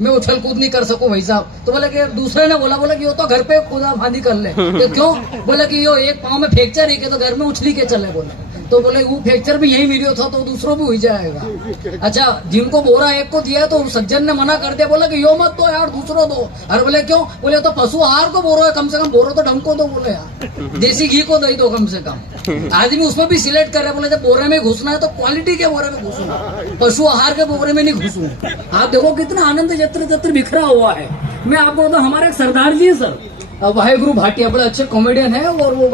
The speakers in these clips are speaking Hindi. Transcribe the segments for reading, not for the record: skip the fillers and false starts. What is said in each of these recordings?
मैं उछल कूद नहीं कर सकूं भाई साहब। तो बोला कि दूसरे ने बोला कि वो तो घर पे खुदा फांदी कर ले। तो क्यों? बोला कि यो एक पाँव में फ्रैक्चर है, तो घर में उछली के चले। बोला तो बोले वो फ्रैक्चर भी यही मिलियो था तो दूसरों भी हो जाएगा। अच्छा, जिनको बोरा एक को दिया तो सज्जन ने मना कर दिया, बोला कि यो मत दो यार, दूसरों दो। अरे बोले क्यों? बोले तो पशु आहार को बोरो है, कम से कम बोरो तो ढंग को दो। बोले यार देसी घी को दे दो कम से कम। आदमी उसमें भी सिलेक्ट कर रहे। बोले जब बोरे में घुसना है तो क्वालिटी के बोरे में घुसना, पशु आहार के बोरे में नहीं घुसूं। आप देखो कितना आनंद जत्र जत्र बिखरा हुआ है। मैं आपको तो हमारे एक सरदार जी है सर, वाहेगुरु भाटिया, बड़े अच्छे कॉमेडियन है और वो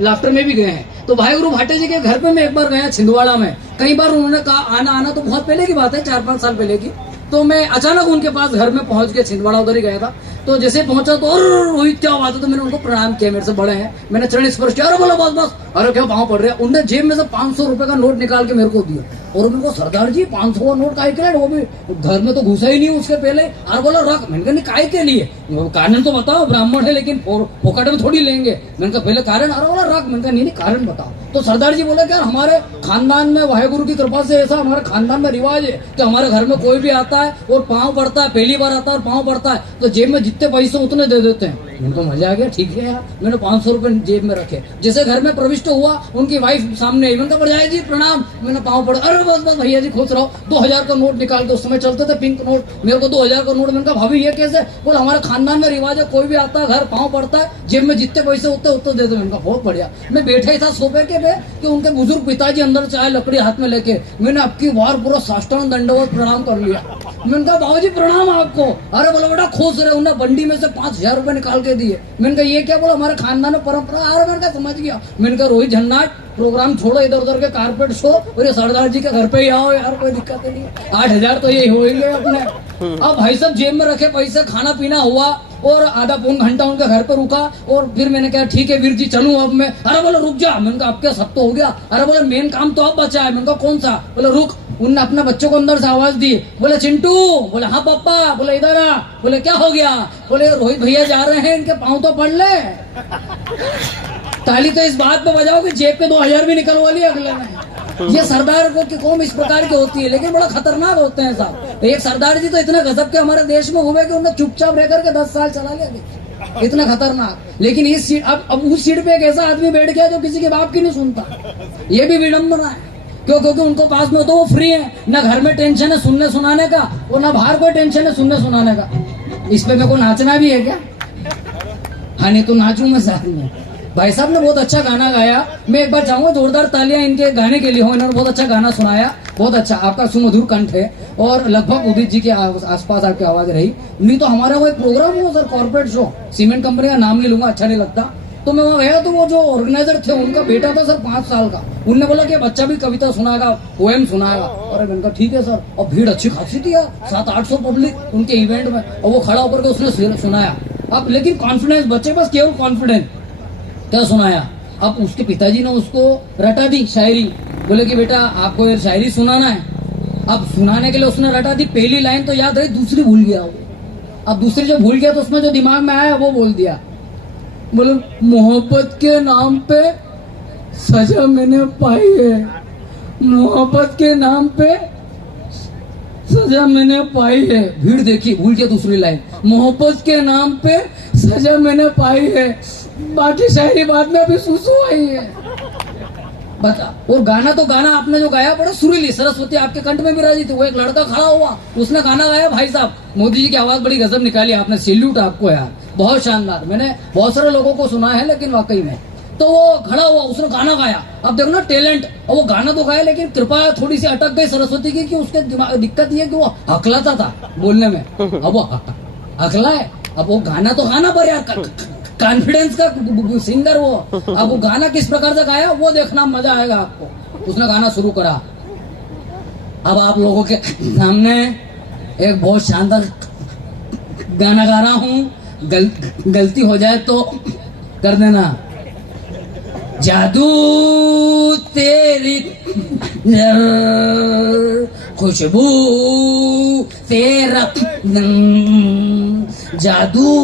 लाफ्टर में भी गए हैं। तो वाहेगुरु भाटिया जी के घर पे मैं एक बार गया छिंदवाड़ा में। कई बार उन्होंने कहा आना तो बहुत पहले की बात है, 4-5 साल पहले की। तो मैं अचानक उनके पास घर में पहुंच गया, छिंदवाड़ा उधर ही गया था। तो जैसे पहुंचा तो रोहित क्या बात है, तो मैंने उनको प्रणाम किया, मेरे से बड़े हैं, मैंने चरण स्पर्श किया। अरे बोला बस अरे क्या पाँव पड़ रहे हैं। उनने जेब में से 500 रुपए का नोट निकाल के मेरे को दिया और मेरे को सरदार जी 500 का नोट काय के लिए, वो भी घर में तो घुसा ही नहीं उसके पहले। और बोला रख। मैंने कहा नहीं काय के लिए, कारण तो बताओ, ब्राह्मण है लेकिन फोकट में थोड़ी लेंगे। मैंने कहा पहले कारण। अरे बोला रख। मैंने कहा नहीं कारण बताओ। तो सरदार जी बोले कि हमारे खानदान में वाहेगुरु की कृपा से ऐसा हमारे खानदान में रिवाज है कि हमारे घर में कोई भी आता है और पाँव पड़ता है, पहली बार आता है और पाँव पड़ता है तो जेब में जितने पैसे उतने दे देते हैं। उनको मजा आ गया, ठीक है यार। मैंने 500 रुपए जेब में रखे। जैसे घर में प्रविष्ट हुआ, उनकी वाइफ सामने आई। मैंने कहा बड़े जी प्रणाम। मैंने पाँव पड़ा। अरे बस भैया जी खुश रहो। 2000 का नोट निकाल के, उस समय चलते थे पिंक नोट, मेरे को 2000 का नोट। मैंने कहा भाभी ये कैसे? बोले हमारे खानदान में रिवाज है, कोई भी आता है घर पाँव पड़ता है, जेब में जितने पैसे होते उतने दे दो। मैंने कहा बहुत बढ़िया। मैं बैठा ही था सोफे के पे कि उनके बुजुर्ग पिताजी अंदर चाय लकड़ी हाथ में लेके, मैंने आपकी बार पूरा साष्टांग दंडवत प्रणाम कर लिया। मैंने कहा बाबू जी प्रणाम आपको। अरे बोला बेटा खुश रहे। उन्हें बंडी में से 5000 रुपए निकाल के दिए। मैंने कहा ये क्या? बोला हमारे खानदान में परंपरा। अरे मैंने कहा समझ गया। मैंने कहा रोहित झन्नाट प्रोग्राम छोड़ो, इधर उधर के कारपेट शो और ये सरदार जी के घर पे ही आओ यार, कोई दिक्कत नहीं। 8000 तो ये हो ही गए अपने। अब भाई सब जेब में रखे पैसे, खाना पीना हुआ और आधा पौन घंटा उनके घर पे रुका और फिर मैंने कहा ठीक है वीर जी चलूं अब मैं। अरे बोले रुक जा। मैंने कहा अब क्या सब तो हो गया? अरे बोले मेन काम तो अब बचा है। मैंने कहा कौन सा? बोले रुक। उनने अपने बच्चों को अंदर से आवाज दी। बोले चिंटू। बोले हाँ पापा। बोले इधर आ। बोले क्या हो गया? बोले रोहित भैया जा रहे हैं, इनके पाँव तो पड़ ले। ताली तो इस बात पे बजाओ कि जेब पे 2000 भी निकलवा लिया अगले ने। ये सरदार को की कौम इस प्रकार की होती है, लेकिन बड़ा खतरनाक होते हैं साहब। एक सरदार जी तो इतना गजब के हमारे देश में हुए कि उन्होंने चुपचाप रह करके 10 साल चला लिया, इतना खतरनाक। लेकिन इस सीट अब उस सीट पे एक ऐसा आदमी बैठ गया जो किसी के बाप की नहीं सुनता। ये भी विडम्बना है। क्यों? क्योंकि उनको पास में तो वो फ्री है, ना घर में टेंशन है सुनने सुनाने का और ना बाहर कोई टेंशन है सुनने सुनाने का। इस पे मेरे को नाचना भी है क्या? हाँ नहीं तो नाचूं मैं साथ में। भाई साहब ने बहुत अच्छा गाना गाया। मैं एक बार चाहूंगा जोरदार तालियां इनके गाने के लिए हो। इन्होंने बहुत अच्छा गाना सुनाया, बहुत अच्छा। आपका सुमधुर कंठ है और लगभग उदित जी के आसपास आपकी आवाज रही। नहीं तो हमारा वो एक प्रोग्राम हुआ sir, corporate show, cement company का नाम नहीं लूंगा, अच्छा नहीं लगता। तो मैं वहाँ गया तो वो जो ऑर्गेनाइजर थे उनका बेटा था सर 5 साल का। उनने बोला कि बच्चा भी कविता सुनाएगा, पोएम सुनाएगा। और मैंने कहा ठीक है सर। और भीड़ अच्छी खासी थी यार, 700-800 पब्लिक उनके इवेंट में। और वो खड़ा होकर के उसने सुनाया। अब लेकिन कॉन्फिडेंस, बच्चे के पास केवल कॉन्फिडेंस, क्या सुनाया। अब उसके पिताजी ने उसको रटा दी शायरी। बोले कि बेटा आपको ये शायरी सुनाना है। अब सुनाने के लिए उसने रटा दी, पहली लाइन तो याद रही, दूसरी भूल गया वो। अब दूसरी जो भूल गया तो उसमें जो दिमाग में आया वो बोल दिया। बोले मोहब्बत के नाम पे सजा मैंने पाई है, मोहब्बत के नाम पे सजा मैंने पाई है। भीड़ देखी, भूल गया दूसरी लाइन, मोहब्बत के नाम पे सजा मैंने पाई है, बाकी शायरी बाद में अभी सुसु आई है। बता। और गाना तो गाना आपने जो गाया बड़ा सुरीली, सरस्वती आपके कंठ में विराजी थी। वो एक लड़का खड़ा हुआ, उसने गाना गाया भाई साहब, मोदी जी की आवाज बड़ी गजब निकाली आपने, सैल्यूट आपको यार, बहुत शानदार। मैंने बहुत सारे लोगों को सुना है लेकिन वाकई में तो वो खड़ा हुआ, उसने गाना गाया। अब देखो ना टैलेंट, और वो गाना तो गाया लेकिन कृपा थोड़ी सी अटक गई सरस्वती की कि उसके दिमाग दिक्कत ये कि वो हकलाता था बोलने में। अब वो हकला है, अब वो गाना तो गाना पर यार कॉन्फिडेंस का सिंगर वो। अब वो गाना किस प्रकार से गाया वो देखना, मजा आएगा आपको। उसने गाना शुरू करा। अब आप लोगों के सामने एक बहुत शानदार गाना गा रहा हूँ, गलती हो जाए तो कर देना। जादू तेरी खुशबू तेरा, जादू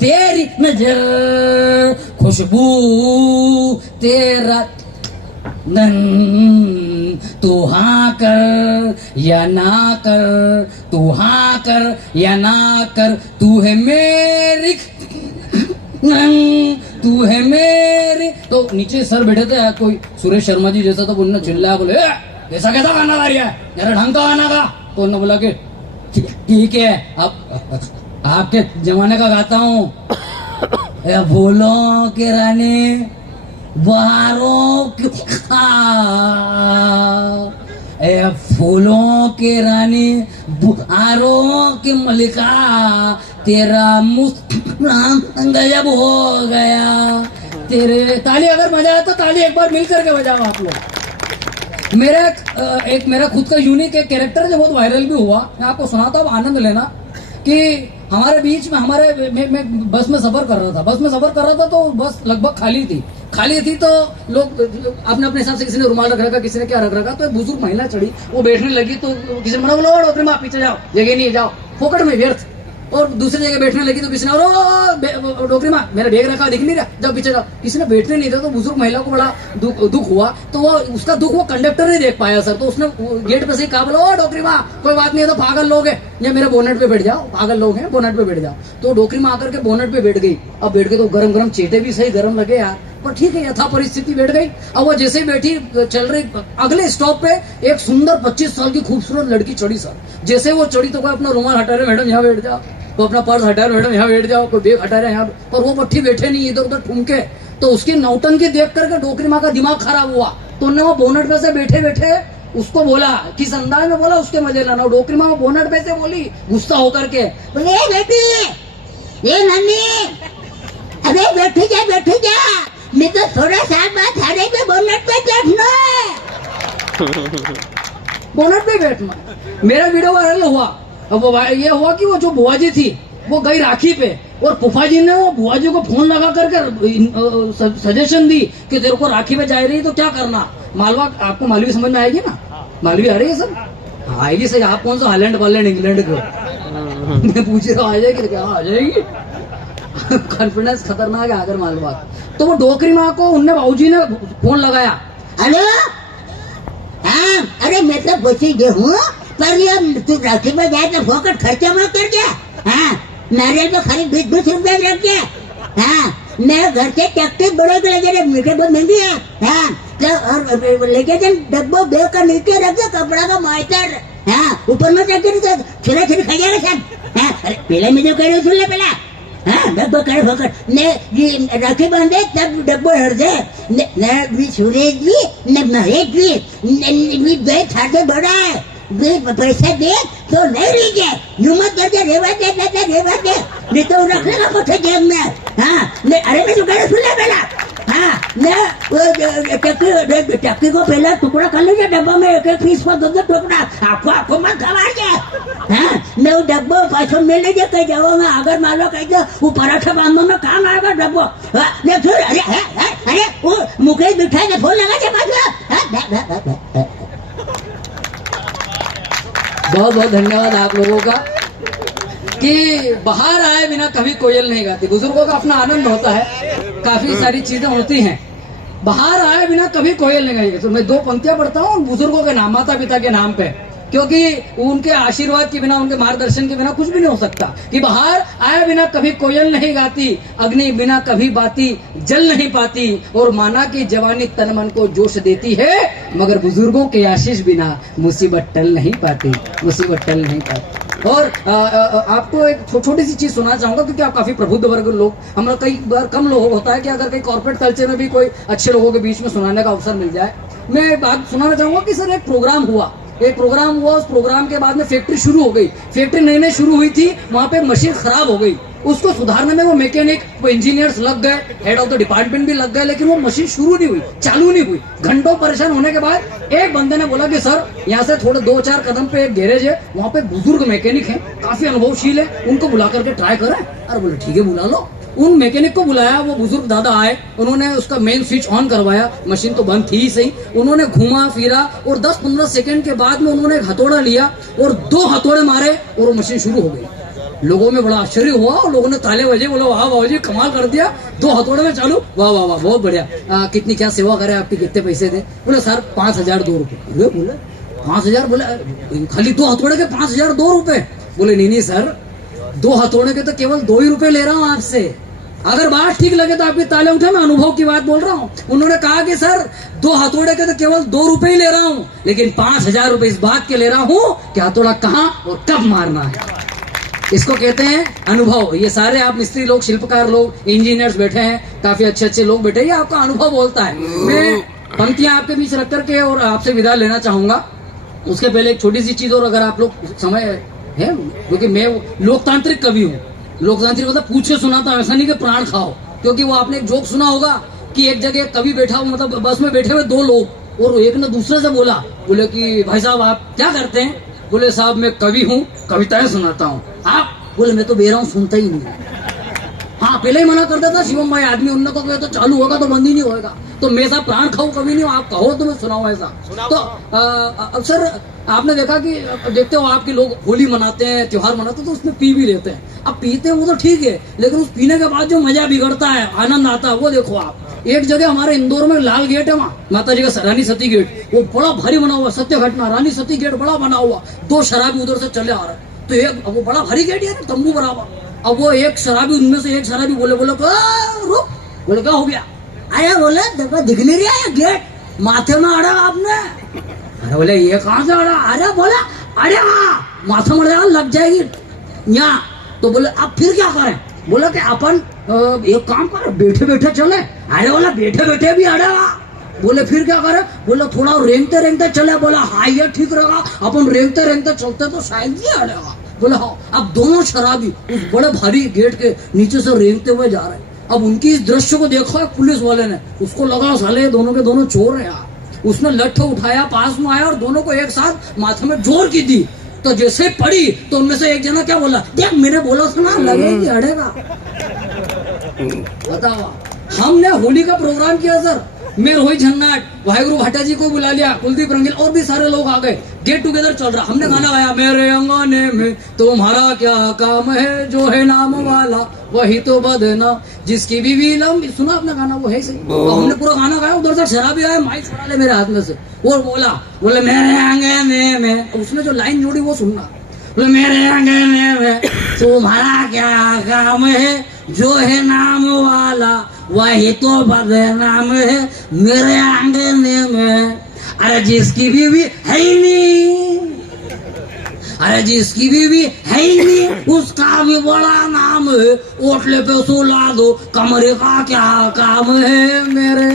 तेरी नजर, खुशबू तेरा तू हाँ कर या ना कर, तू हाँ कर या ना कर, तू है मेरी तू है मेरी। तो नीचे सर बैठे थे, कोई सुरेश शर्मा जी जैसा, तो उन्होंने चिल्लाया, बोले ऐसा कैसा गाना गा रही है, जरा ढंग का गाना गा। तो उन्होंने बोला कि ठीक है, अब आपके जमाने का गाता हूँ। फूलों की रानी बहारों की फूलों की रानी बहारों की मलिका, तेरा मुस्कुरान गजब हो गया तेरे। ताली, अगर मजा आया तो ताली एक बार मिल करके बजाओ आप लोग। मेरा खुद का यूनिक एक कैरेक्टर जो बहुत वायरल भी हुआ, मैं आपको सुनाता हूँ, आनंद लेना। कि हमारे बीच में मैं बस में सफर कर रहा था, तो बस लगभग खाली थी तो लोग अपने अपने हिसाब से, किसी ने रुमाल रख रखा, किसी ने क्या रख रखा। तो एक बुजुर्ग महिला चढ़ी, वो बैठने लगी, तो किसी ने बोला डॉक्टर माँ पीछे जाओ, जगह नहीं है, जाओ, फोकट में व्यर्थ। और दूसरी जगह बैठने लगी, तो किसी ने डॉक्टरी माँ मेरा बैग रखा दिख नहीं रहा, जाओ पीछे जाओ। किसी ने बैठने नहीं था, तो बुजुर्ग महिला को बड़ा दुख हुआ। तो वो उसका दुख वो कंडक्टर नहीं देख पाया सर, तो उसने गेट पे से कहा, बोला डॉक्टरी माँ कोई बात नहीं है, तो पागल लोग हैं, या मेरे बोनेट पे बैठ जाओ, पागल लोग हैं, बोनेट पे बैठ जाओ। तो डॉक्टरी माँ आकर के बोनेट पे बैठ गई। अब बैठ के तो गरम गरम चेटे भी सही गरम लगे यार, पर ठीक है, यथा परिस्थिति बैठ गई। अब वो जैसे ही बैठी, चल रही, अगले स्टॉप पे एक सुंदर 25 साल की खूबसूरत लड़की चढ़ी सर। जैसे वो चढ़ी तो कोई अपना रुमाल हटा रहे, मैडम यहाँ बैठ जाओ, तो अपना पर्स हटा रहे, मैडम यहाँ बैठ जाओ, कोई बैग हटा रहे यहाँ, पर वो पट्टी बैठे नहीं, इधर उधर ठुमके। तो उसकी नौटंकी देख करके डॉक्टरी माँ का दिमाग खराब हुआ। तो उन्होंने वो बोनट पे से बैठे बैठे उसको बोला, किस अंदाज में बोला, उसके मजे लेना। डॉक्टरी माँ बोनट पे से बोली गुस्सा होकर के, बोले बेटी, ये नन्ही, अरे बैठी जा, मैं तो थोड़ा साल बाद थारे पे बोनट पे बैठना है। बोनट पे बैठना। मेरा वीडियो वायरल हुआ। अब ये हुआ कि वो जो बुआ जी थी वो गई राखी पे, और फूफा जी ने वो बुआ जी को फोन लगा करके सजेशन दी कि तेरे को राखी पे जा रही तो क्या करना। मालवा, आपको मालवी समझ में आएगी ना, मालवी आ रही है सर, आएगी सर। आप कौन सा हॉलैंड इंग्लैंड को मैं पूछ रहा हूँ, आ जाएगी क्या, आ जाएगी। कॉन्फिडेंस खतरनाक है अगर मालवा। तो वो डोकरी माँ को उनने बाबूजी ने फोन लगाया, हेलो, हाँ, अरे मैं तो बची जो हूँ, पर ये तू राखी में जाए तो फोकट खर्चा मत कर दिया। हाँ, नारियल तो खरीद 20 रुपए रख दिया। हाँ, मैं घर से टैक्सी बड़े को लेके, मीठे बहुत महंगी है। हाँ, तो लेके डब्बो बेग का नीचे रख दे, कपड़ा का माइटर। हाँ, ऊपर में रख दे, छुरा छुरी खा जाएगा सब। हाँ, अरे पहले मैं जो कह रही हूँ सुन ले पहला। हाँ, डब्बो करे फोकट ने ये राखी बांधे तब डब्बो हट दे, न सुरेश जी, न महेश जी, बेच खाते बड़ा है, पैसा दे तो नहीं लीजिए, हिम्मत करके रेवा दे, नहीं तो रख लेगा पट्टे जेब में। हाँ, अरे मैं कह सुन ले पहला। हाँ, टक्की को पहला टुकड़ा कर लीजिए, डब्बा में एक पीस को 2 टुकड़ा, आपको मत खवाइए। हाँ, मैं वो डब्बो पैसों में लीजिए, कहीं जाऊंगा, अगर मान लो कहीं वो पराठा बांधने में काम आएगा डब्बो। अरे वो मुकेश मिठाई का फोन लगा दे। बहुत बहुत धन्यवाद आप लोगों का कि बाहर आए बिना कभी कोयल नहीं गाती। बुजुर्गों का अपना आनंद होता है, काफी सारी चीजें होती हैं। बाहर आए बिना कभी कोयल नहीं गाएगी। तो मैं 2 पंक्तियां पढ़ता हूँ बुजुर्गों के नाम, माता पिता के नाम पे, क्योंकि उनके आशीर्वाद के बिना, उनके मार्गदर्शन के बिना कुछ भी नहीं हो सकता। कि बाहर आए बिना कभी कोयल नहीं गाती, अग्नि बिना कभी बाती जल नहीं पाती, और माना कि जवानी तन मन को जोश देती है, मगर बुजुर्गों के आशीष बिना मुसीबत टल नहीं पाती। और आपको एक छोटी सी चीज सुनाना चाहूंगा, क्योंकि आप काफी प्रबुद्ध वर्ग लोग, हम लोग कई बार कम लोग होता है कि अगर कहीं कॉर्पोरेट कल्चर में भी कोई अच्छे लोगों के बीच में सुनाने का अवसर मिल जाए। मैं बात सुनाना चाहूंगा कि सर एक प्रोग्राम हुआ, उस प्रोग्राम के बाद में फैक्ट्री शुरू हो गई। फैक्ट्री नई शुरू हुई थी, वहां पे मशीन खराब हो गई, उसको सुधारने में वो मैकेनिक, वो इंजीनियर्स लग गए, हेड ऑफ द डिपार्टमेंट भी लग गए, लेकिन वो मशीन शुरू नहीं हुई, चालू नहीं हुई। घंटों परेशान होने के बाद एक बंदे ने बोला कि सर यहाँ से थोड़े 2-4 कदम पे एक गैरेज है, वहाँ पे बुजुर्ग मैकेनिक है, काफी अनुभवशील है, उनको बुला करके ट्राई करें। अरे बोले ठीक है, बुला लो। उन मैकेनिक को बुलाया, वो बुजुर्ग दादा आए, उन्होंने उसका मेन स्विच ऑन करवाया, मशीन तो बंद थी ही सही, उन्होंने घुमा फिरा और 10-15 सेकंड के बाद में उन्होंने एक हथौड़ा लिया और 2 हथौड़े मारे और वो मशीन शुरू हो गई। लोगों में बड़ा आश्चर्य हुआ और लोगों ने ताले बजे, बोले वाह बाबूजी कमाल कर दिया, 2 हथौड़े में चालू, वाह वाह वाह बहुत बढ़िया। कितनी क्या सेवा करे आपकी, कितने पैसे दे? बोले सर 5,002 रुपये। बोले 5,000? बोले खाली 2 हथौड़े के 5,000, 2 रुपए? बोले नहीं सर, 2 हथौड़े के तो केवल 2 ही रुपए ले रहा हूँ आपसे। अगर बात ठीक लगे तो आपकी ताले उठे, मैं अनुभव की बात बोल रहा हूँ। उन्होंने कहा कि सर 2 हथौड़े के तो केवल 2 रुपए ही ले रहा हूँ, लेकिन 5,000 रुपए इस बात के ले रहा हूँ कि हथौड़ा कहाँ और कब मारना है। इसको कहते हैं अनुभव। ये सारे आप मिस्त्री लोग, शिल्पकार लोग, इंजीनियर्स बैठे हैं, काफी अच्छे अच्छे लोग बैठे हैं, ये आपका अनुभव बोलता है। मैं पंक्तियां आपके बीच रख करके और आपसे विदा लेना चाहूंगा। उसके पहले एक छोटी सी चीज और, अगर आप लोग समय है, क्योंकि मैं लोकतांत्रिक कवि हूँ। लोकतांत्रिक मतलब पूछ के सुनाता हूँ, ऐसा नहीं कि प्राण खाओ। क्योंकि वो आपने एक जोक सुना होगा कि एक जगह कवि बैठा हुआ, मतलब बस में बैठे हुए 2 लोग, और एक ने दूसरे से बोले कि भाई साहब आप क्या करते हैं? बोले साहब मैं कवि हूँ, कविताएं सुनाता हूँ। आप? बोले मैं तो बेरा हूँ, सुनता ही नहीं। हाँ, पहले ही मना कर देता शिवम भाई आदमी, उनने को तो चालू होगा तो बंद ही नहीं होगा। तो मैं साहब प्राण खाऊं कभी नहीं हूँ, आप कहो तो मैं सुनाऊं ऐसा। तो अक्सर आपने देखा कि देखते हो आपके लोग होली मनाते हैं, त्योहार मनाते हैं, तो उसमें पी भी लेते हैं। अब पीते हैं वो तो ठीक है, लेकिन उस पीने के बाद जो मजा बिगड़ता है, आनंद आता है, वो देखो आप। एक जगह हमारे इंदौर में लाल गेट है, वहाँ माता जी का रानी सती गेट, वो बड़ा भारी बना हुआ, सत्य घटना, रानी सती गेट बड़ा बना हुआ, 2 शराबी उधर से चले आ रहे, तो एक वो बड़ा भारी गेट है, तंबू बराबर। अब वो एक शराबी, उनमें से एक शराबी बोले रुक। बोले क्या हो गया? आया बोले देखो दिख नहीं रहा है गेट, माथे में अड़ा आपने। अरे बोले ये कहाँ से अड़ा? अरे बोला अरे हाँ माथा में लग जाएगी यहाँ। तो बोले अब फिर क्या करें? बोला कि अपन एक काम कर, बैठे बैठे चले। अरे बोला बैठे बैठे भी अड़ेगा। बोले फिर क्या करे? बोला थोड़ा रेंगते रेंगते चले। बोला हाँ ये ठीक रहेगा, अपन रेंगते रेंगते चलते तो शायद ही अड़ेगा। बोला हाँ। अब दोनों शराबी उस बड़े भारी गेट के नीचे से रेंगते हुए जा रहे हैं। अब उनकी इस दृश्य को देखा है पुलिस वाले ने, उसको लगा साले दोनों के दोनों चोर है यार। उसने लट्ठे उठाया, पास में आया और दोनों को एक साथ माथे में जोर की दी। तो जैसे पड़ी तो उनमें से एक जना क्या बोला, देख मैंने बोला सुना लगेगी अड़ेगा। बताओ, हमने होली का प्रोग्राम किया सर, मैं रोहित झन्नाट, वाहिगुरु भाटा जी को बुला लिया, कुलदीप रंगील और भी सारे लोग आ गए, गेट टुगेदर चल रहा। हमने गाना गाया, मेरे अंगने में तुम्हारा क्या काम है, जो है नाम वाला वही तो बदना, जिसकी बीवी लंबी। सुना आपने गाना? वो है सही। तो हमने पूरा गाना गाया, उधर से शराबी आया, माइक छुड़ा ले मेरे हाथ में से, वो बोले मेरे अंगने में, उसने जो लाइन जोड़ी वो सुनना, बोले मेरे अंगने में तुम्हारा क्या काम है, जो है नाम वाला वही तो बदनाम है, मेरे आंगने में। अरे जिसकी बीवी है ही नहीं, अरे जिसकी बीवी है ही नहीं उसका भी बड़ा नाम है, ओटले पे सुला दो, कमरे का क्या काम है मेरे।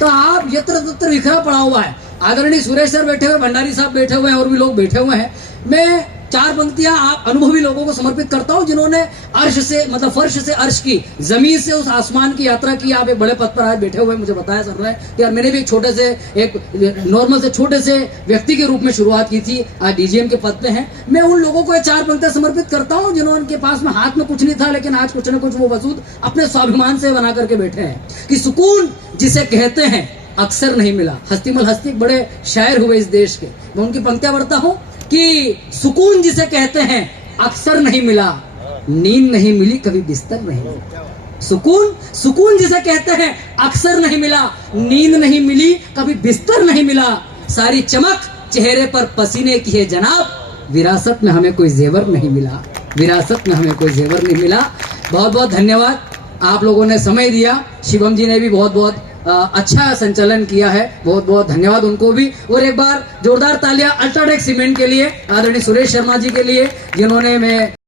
तो आप यत्र तत्र बिखरा पड़ा हुआ है। आदरणीय सुरेश सर बैठे हुए, भंडारी साहब बैठे हुए हैं, और भी लोग बैठे हुए हैं। मैं 4 पंक्तियां आप अनुभवी लोगों को समर्पित करता हूं, जिन्होंने अर्श से, मतलब फर्श से अर्श की, जमीन से उस आसमान की यात्रा की। आप एक बड़े पद पर आज बैठे हुए, मुझे बताया सर ने कि यार मैंने भी एक छोटे से, एक नॉर्मल से छोटे से व्यक्ति के रूप में शुरुआत की थी, आज डीजीएम के पद पे हैं। मैं उन लोगों को 4 पंक्तियां समर्पित करता हूं जिन्होंने के पास में हाथ में कुछ नहीं था, लेकिन आज कुछ न कुछ वो वजूद अपने स्वाभिमान से बना करके बैठे हैं। कि सुकून जिसे कहते हैं अक्सर नहीं मिला। हस्तीमल हस्ती बड़े शायर हुए इस देश के, मैं उनकी पंक्तियां पढ़ता हूं कि सुकून जिसे कहते हैं अक्सर नहीं मिला, नींद नहीं मिली कभी बिस्तर नहीं मिला। सुकून जिसे कहते हैं अक्सर नहीं मिला, नींद नहीं मिली कभी बिस्तर नहीं मिला, सारी चमक चेहरे पर पसीने की है जनाब, विरासत में हमें कोई जेवर नहीं मिला, विरासत में हमें कोई जेवर नहीं मिला। बहुत बहुत धन्यवाद, आप लोगों ने समय दिया। शिवम जी ने भी बहुत बहुत अच्छा संचालन किया है, बहुत बहुत धन्यवाद उनको भी। और एक बार जोरदार तालियां अल्ट्राटेक सीमेंट के लिए, आदरणीय सुरेश शर्मा जी के लिए, जिन्होंने मैं